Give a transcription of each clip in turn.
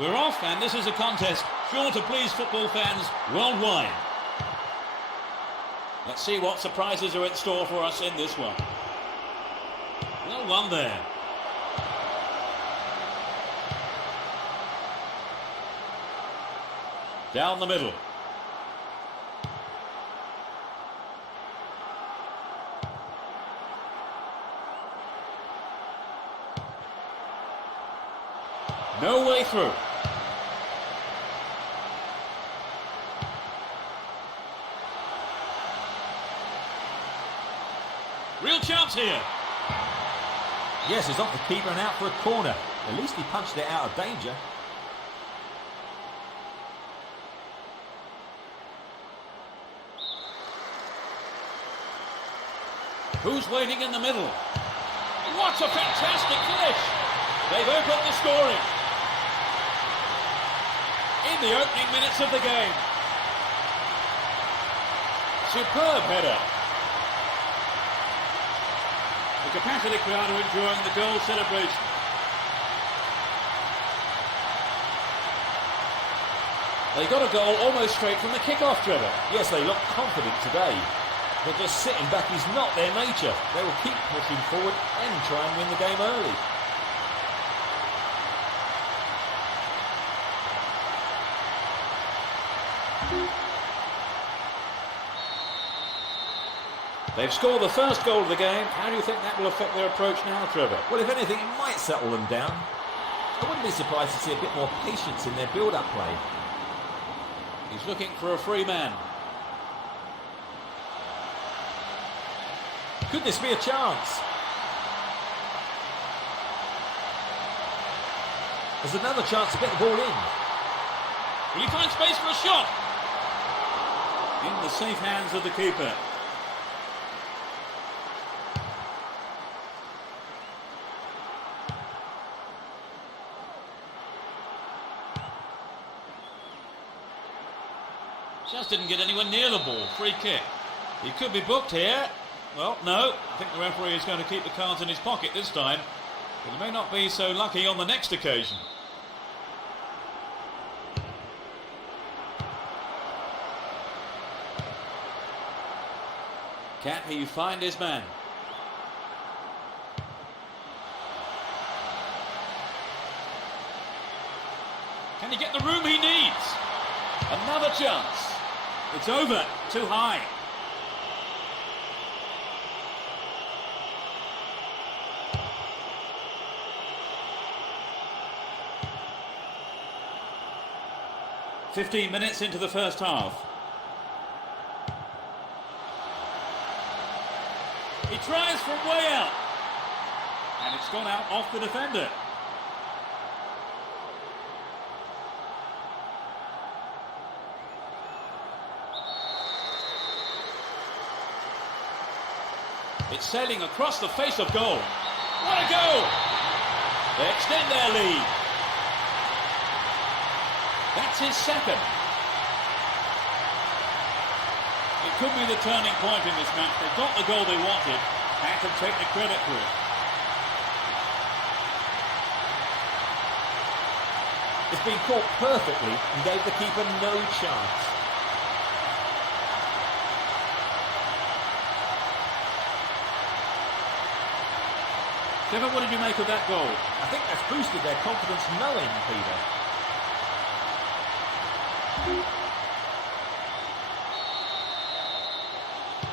We're off, and this is a contest sure to please football fans worldwide. Let's see what surprises are in store for us in this one. Well won there. Down the middle. No way through. Real chance here. Yes, he's off the keeper and out for a corner. At least he punched it out of danger. Who's waiting in the middle? What a fantastic finish! They've opened the scoring in the opening minutes of the game. Superb header. The capacity crowd are enjoying the goal celebration. They got a goal almost straight from the kick-off, Trevor. Yes, they look confident today. But just sitting back is not their nature. They will keep pushing forward and try and win the game early. They've scored the first goal of the game. How do you think that will affect their approach now, Trevor? Well, if anything, it might settle them down. I wouldn't be surprised to see a bit more patience in their build-up play. He's looking for a free man. Could this be a chance? There's another chance to get the ball in. Will he find space for a shot? In the safe hands of the keeper. Just didn't get anywhere near the ball. Free kick. He could be booked here. Well, no. I think the referee is going to keep the cards in his pocket this time. But he may not be so lucky on the next occasion. Can he find his man? Can he get the room he needs? Another chance. It's over. Too high. "15 minutes into the first half. He tries from way out. And it's gone out off the defender. It's sailing across the face of goal. What a goal! They extend their lead. That's his second. It could be the turning point in this match. They got the goal they wanted and can take the credit for it. It's been caught perfectly and gave the keeper no chance. Trevor, what did you make of that goal? I think that's boosted their confidence no end, Peter.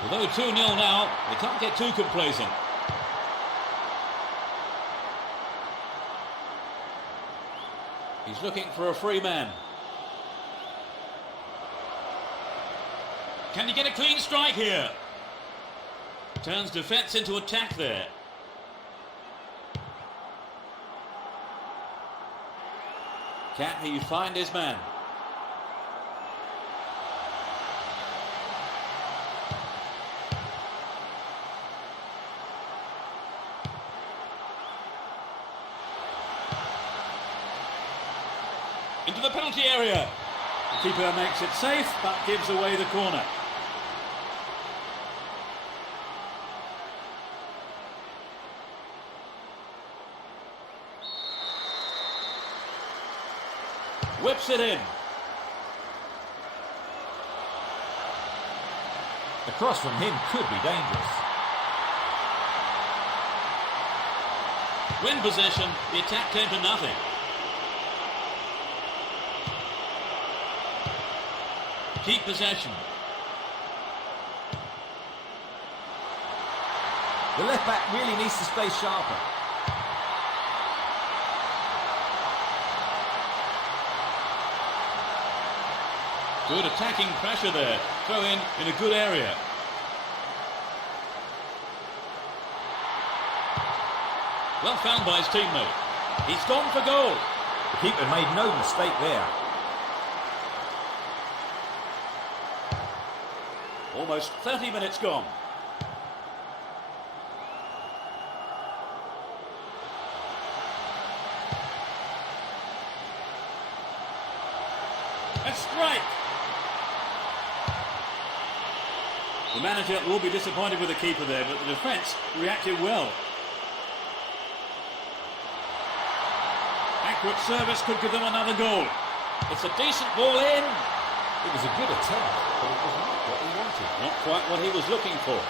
Although 2-0 now, they can't get too complacent. He's looking for a free man. Can he get a clean strike here? Turns defence into attack there. Can he find his man? Into the penalty area. The keeper makes it safe, but gives away the corner. Whips it in. The cross from him could be dangerous. Win possession, the attack came to nothing. Keep possession. The left back really needs to stay sharper. Good attacking pressure there. Throw in a good area. Well found by his teammate. He's gone for goal. The keeper made no mistake there. Almost 30 minutes gone. A strike. The manager will be disappointed with the keeper there, but the defence reacted well. Accurate service could give them another goal. It's a decent ball in. It was a good attempt, but it was not what he wanted. Not quite what he was looking for.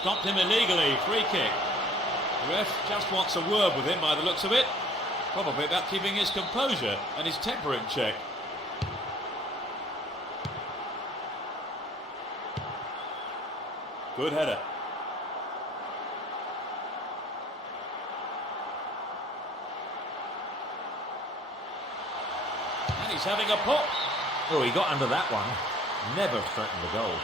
Stopped him illegally. Free kick. The ref just wants a word with him by the looks of it. Probably about keeping his composure and his temper in check. Good header. And he's having a pop. Oh, he got under that one. Never threatened the goal.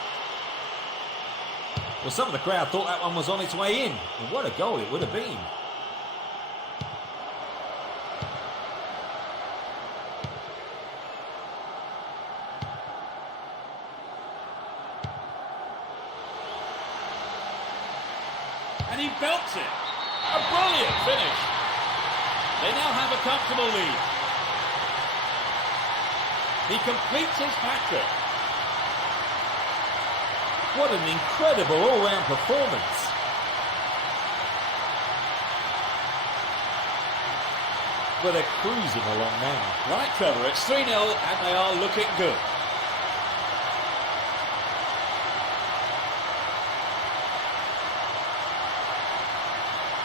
Well, some of the crowd thought that one was on its way in. And what a goal it would have been. And he belts it. A brilliant finish. They now have a comfortable lead. He completes his hat-trick. What an incredible all-round performance. But they're cruising along now. Right, Trevor, it's 3-0 and they are looking good.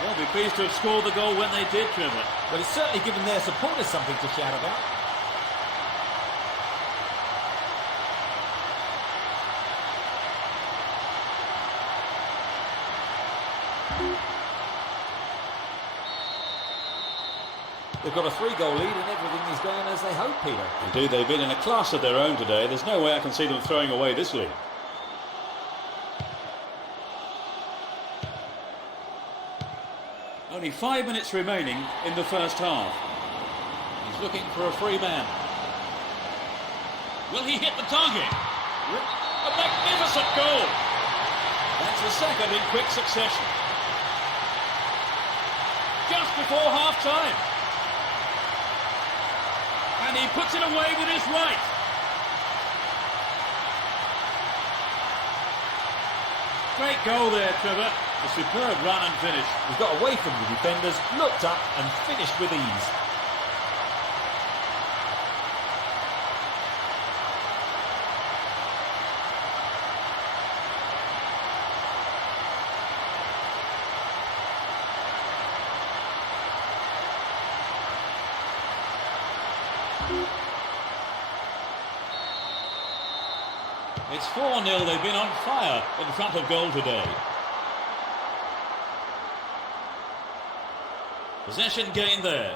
Well, be pleased to have scored the goal when they did, Trevor. But it's certainly given their supporters something to shout about. They've got a 3-goal lead and everything is going as they hope, Peter. Indeed, they've been in a class of their own today. There's no way I can see them throwing away this lead. Only 5 minutes remaining in the first half. He's looking for a free man. Will he hit the target? A magnificent goal! That's the second in quick succession. Just before half-time. And he puts it away with his right. Great goal there, Trevor. A superb run and finish. He got away from the defenders, looked up and finished with ease. It's 4-0. They've been on fire in front of goal today. Possession gained there.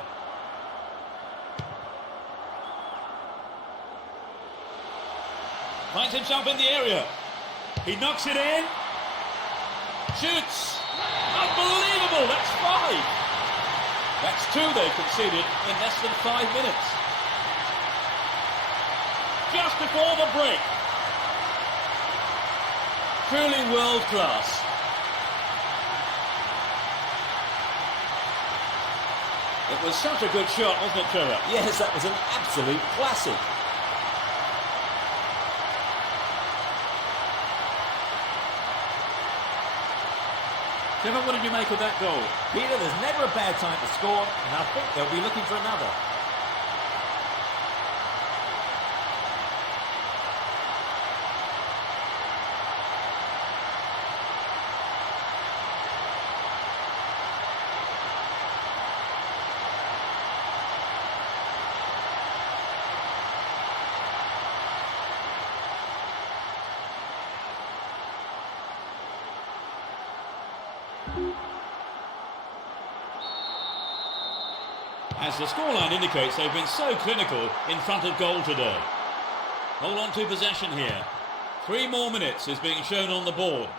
Finds himself in the area. He knocks it in. Shoots. Unbelievable. That's 5. That's 2 they've conceded in less than 5 minutes. Just before the break. Truly world class. It was such a good shot, wasn't it, Trevor? Yes, that was an absolute classic. Trevor, what did you make of that goal? Peter, there's never a bad time to score, and I think they'll be looking for another. As the scoreline indicates, they've been so clinical in front of goal today. Hold on to possession here. 3 more minutes is being shown on the board.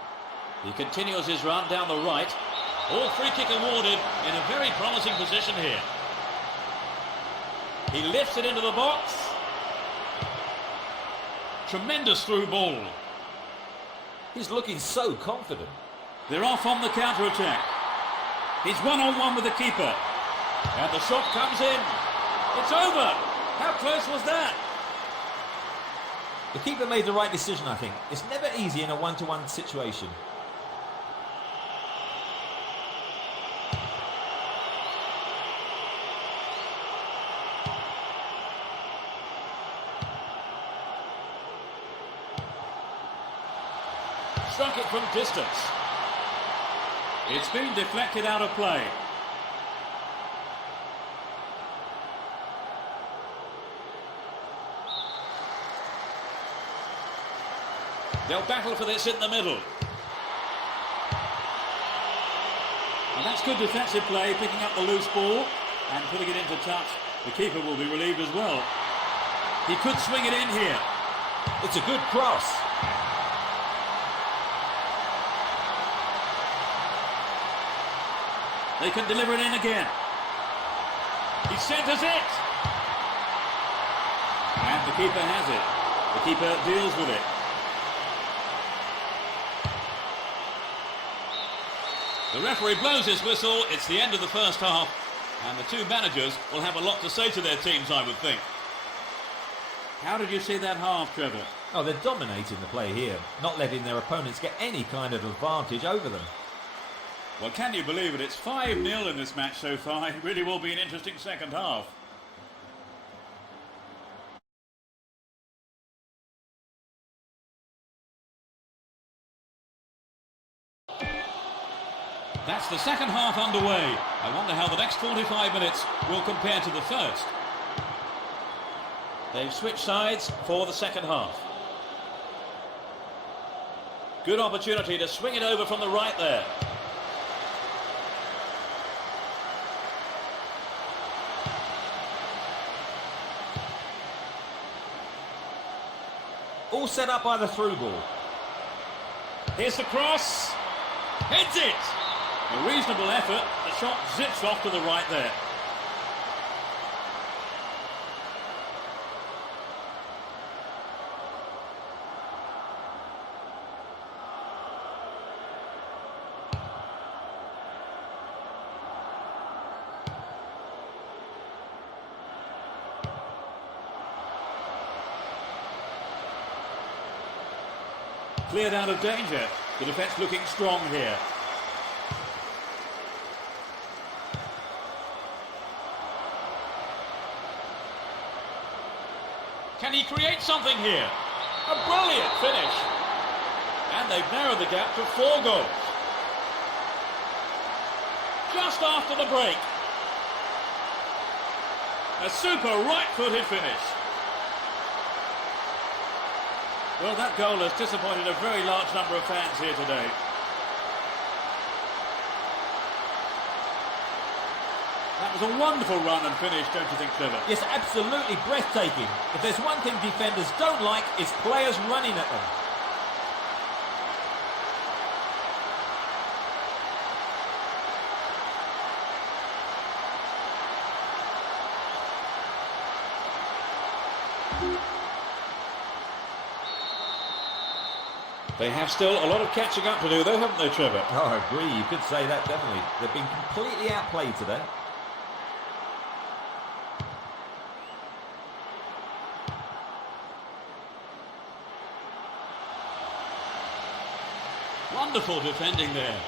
He continues his run down the right. All free kick awarded in a very promising position here. He lifts it into the box. Tremendous through ball. He's looking so confident. They're off on the counter-attack. He's one-on-one with the keeper. And the shot comes in. It's over. How close was that? The keeper made the right decision, I think. It's never easy in a one-to-one situation. Struck it from distance. It's been deflected out of play. They'll battle for this in the middle. And that's good defensive play, picking up the loose ball and putting it into touch. The keeper will be relieved as well. He could swing it in here. It's a good cross. They can deliver it in again. He centres it. And the keeper has it. The keeper deals with it. The referee blows his whistle. It's the end of the first half. And the two managers will have a lot to say to their teams, I would think. How did you see that half, Trevor? Oh, they're dominating the play here, not letting their opponents get any kind of advantage over them. Well, can you believe it? It's 5-0 in this match so far. It really will be an interesting second half. That's the second half underway. I wonder how the next 45 minutes will compare to the first. They've switched sides for the second half. Good opportunity to swing it over from the right there. All set up by the through ball. Here's the cross. Heads it. A reasonable effort. The shot zips off to the right there. Cleared out of danger. The defence looking strong here. Can he create something here? A brilliant finish. And they've narrowed the gap to 4 goals. Just after the break. A super right-footed finish. Well, that goal has disappointed a very large number of fans here today. That was a wonderful run and finish, don't you think, Trevor? Yes, absolutely breathtaking. If there's one thing defenders don't like, it's players running at them. They have still a lot of catching up to do, though, haven't they, Trevor? Oh, I agree. You could say that, definitely. They've been completely outplayed today. Wonderful defending there.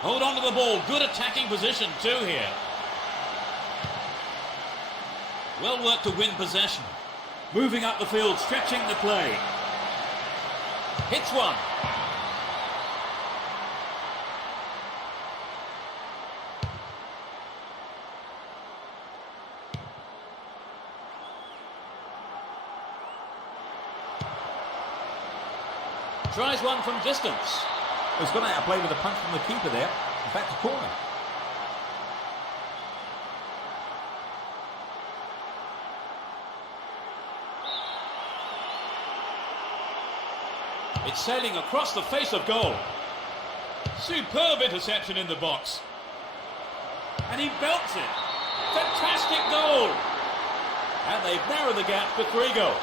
Hold on to the ball. Good attacking position too here. Well worked to win possession. Moving up the field, stretching the play. Hits one. Tries one from distance. He's gone out of play with a punch from the keeper there. In fact, a corner. It's sailing across the face of goal. Superb interception in the box. And he belts it. Fantastic goal. And they've narrowed the gap to 3 goals.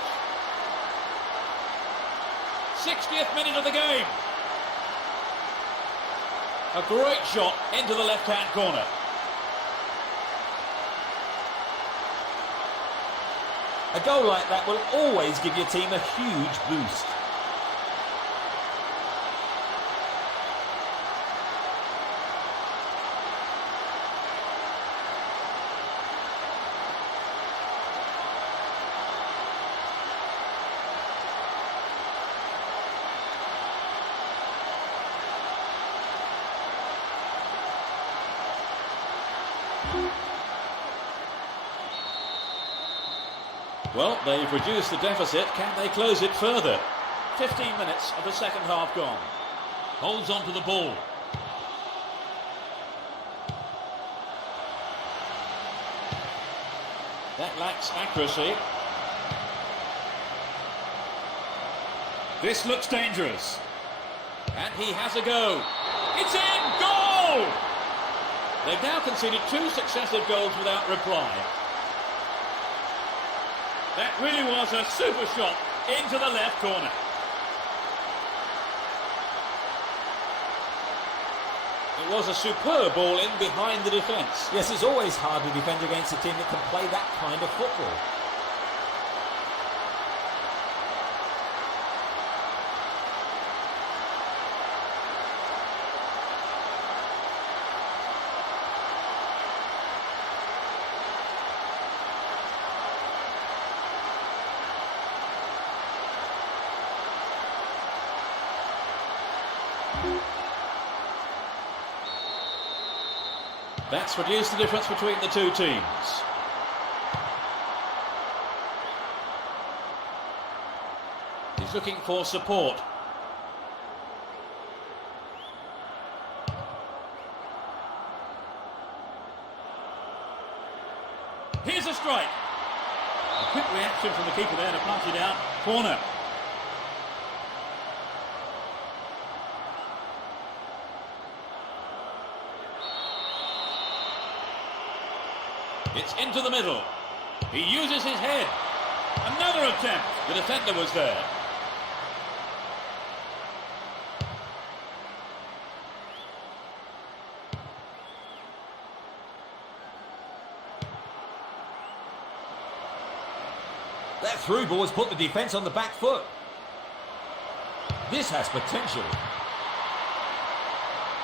60th minute of the game. A great shot into the left-hand corner. A goal like that will always give your team a huge boost. Well, they've reduced the deficit. Can they close it further? 15 minutes of the second half gone. Holds on to the ball. That lacks accuracy. This looks dangerous. And he has a go. It's in! Goal! They've now conceded 2 successive goals without reply. That really was a super shot into the left corner. It was a superb ball in behind the defence. Yes, it's always hard to defend against a team that can play that kind of football. That's reduced the difference between the two teams. He's looking for support. Here's a strike. A quick reaction from the keeper there to punch it out. Corner. It's into the middle. He uses his head. Another attempt. The defender was there. That through ball has put the defence on the back foot. This has potential.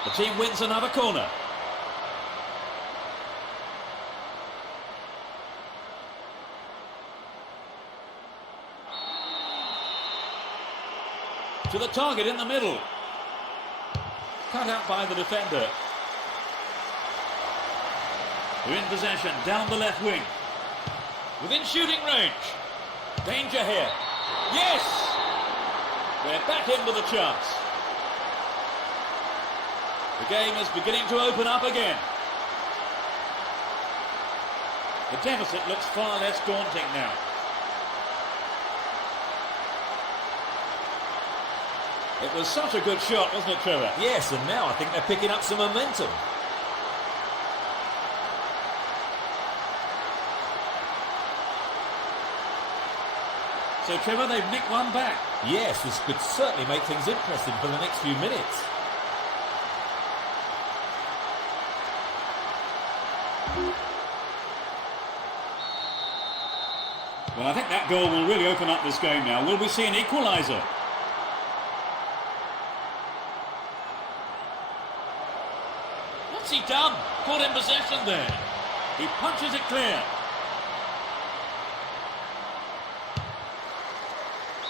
The team wins another corner. To the target in the middle. Cut out by the defender. They're in possession, down the left wing. Within shooting range. Danger here. Yes! We're back in with a chance. The game is beginning to open up again. The deficit looks far less daunting now. It was such a good shot, wasn't it, Trevor? Yes, and now I think they're picking up some momentum. So, Trevor, they've nicked one back. Yes, this could certainly make things interesting for the next few minutes. Well, I think that goal will really open up this game now. Will we see an equaliser? What's he done? Caught in possession there. He punches it clear.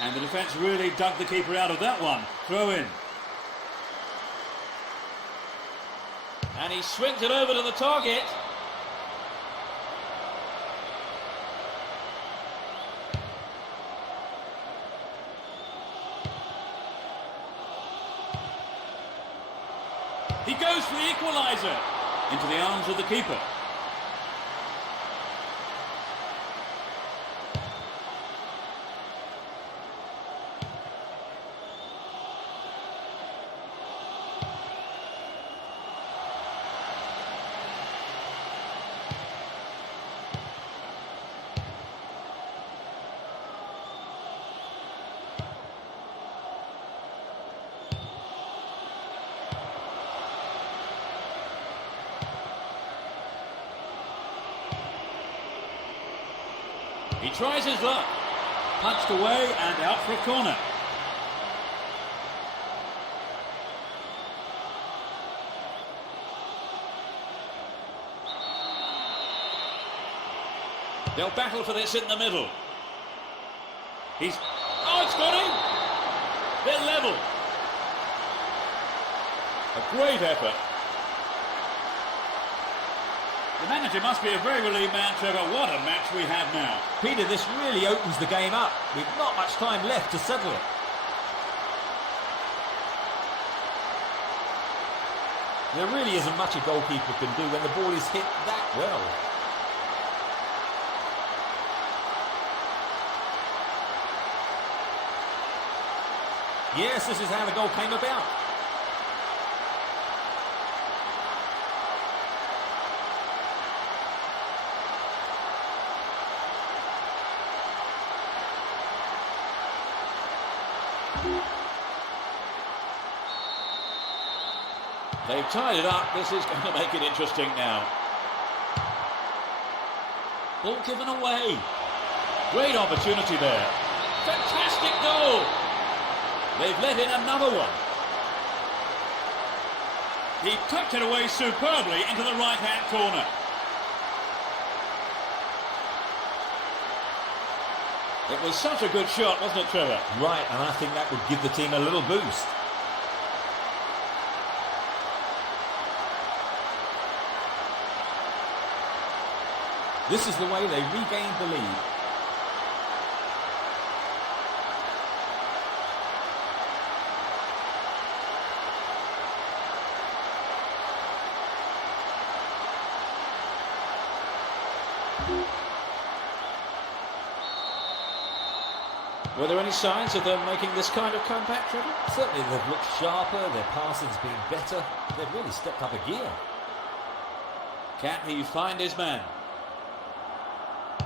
And the defence really dug the keeper out of that one. Throw in. And he swings it over to the target. He goes for the equaliser. Into the arms of the keeper. He tries his luck. Punched away and out for a corner. They'll battle for this in the middle. He's... Oh, it's got him! They're level. A great effort. The manager must be a very relieved man, Trevor. What a match we have now. Peter, this really opens the game up. We've not much time left to settle it. There really isn't much a goalkeeper can do when the ball is hit that well. Yes, this is how the goal came about. They've tied it up. This is going to make it interesting now. Ball given away. Great opportunity there. Fantastic goal. They've let in another one. He tucked it away superbly into the right-hand corner. It was such a good shot, wasn't it, Trevor? Right, and I think that would give the team a little boost. This is the way they regained the lead. Were there any signs of them making this kind of comeback, Trevor? Certainly they've looked sharper, their passing's been better. They've really stepped up a gear. Can he find his man?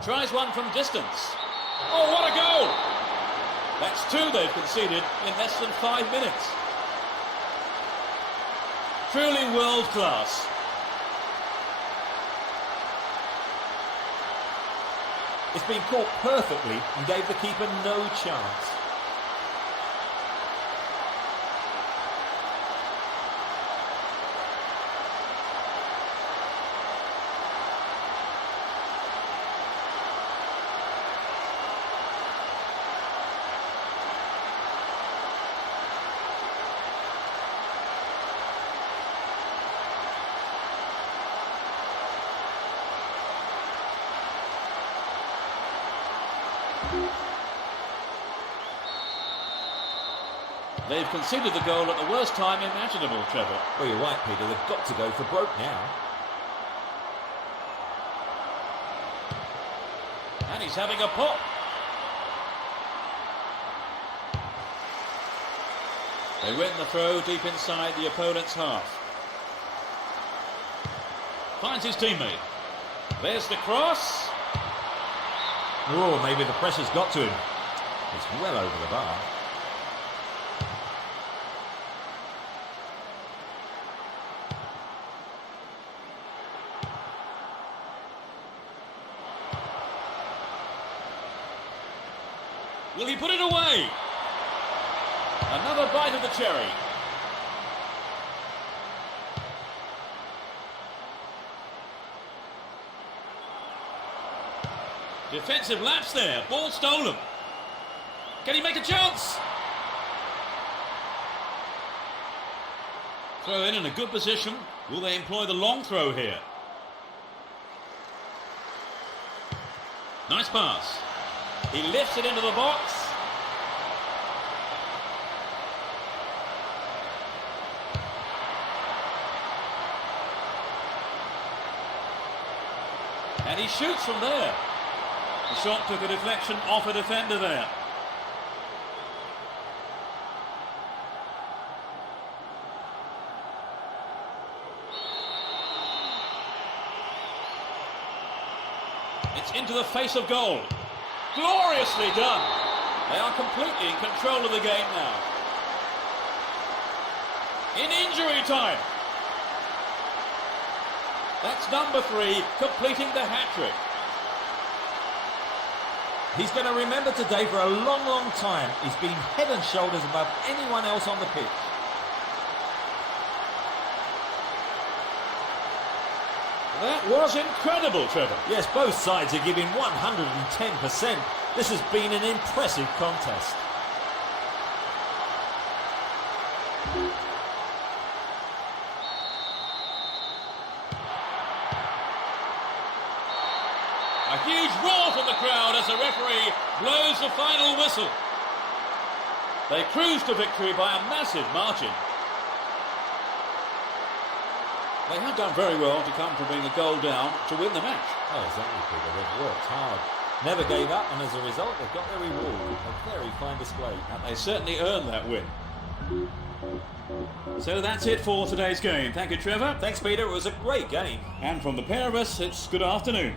Tries one from distance. Oh, what a goal! That's two they've conceded in less than 5 minutes. Truly world class. It's been caught perfectly and gave the keeper no chance. They've conceded the goal at the worst time imaginable, Trevor. Well, you're right, Peter. They've got to go for broke now. And he's having a pop. They win the throw deep inside the opponent's half. Finds his teammate. There's the cross. Oh, maybe the pressure's got to him. It's well over the bar. Will he put it away? Another bite of the cherry. Defensive lapse there. Ball stolen. Can he make a chance? Throw in a good position. Will they employ the long throw here? Nice pass. He lifts it into the box. And he shoots from there. The shot took a deflection off a defender there. It's into the face of goal. Gloriously done. They are completely in control of the game now. In injury time. That's number 3, completing the hat-trick. He's going to remember today for a long, long time. He's been head and shoulders above anyone else on the pitch. That was incredible, Trevor. Yes, both sides are giving 110%. This has been an impressive contest. A huge roar from the crowd as the referee blows the final whistle. They cruise to victory by a massive margin. They have done very well to come from being a goal down to win the match. Oh, exactly, Peter. They've worked hard. Never gave up, and as a result, they've got their reward. A very fine display. And they certainly earned that win. So that's it for today's game. Thank you, Trevor. Thanks, Peter. It was a great game. And from the pair of us, it's good afternoon.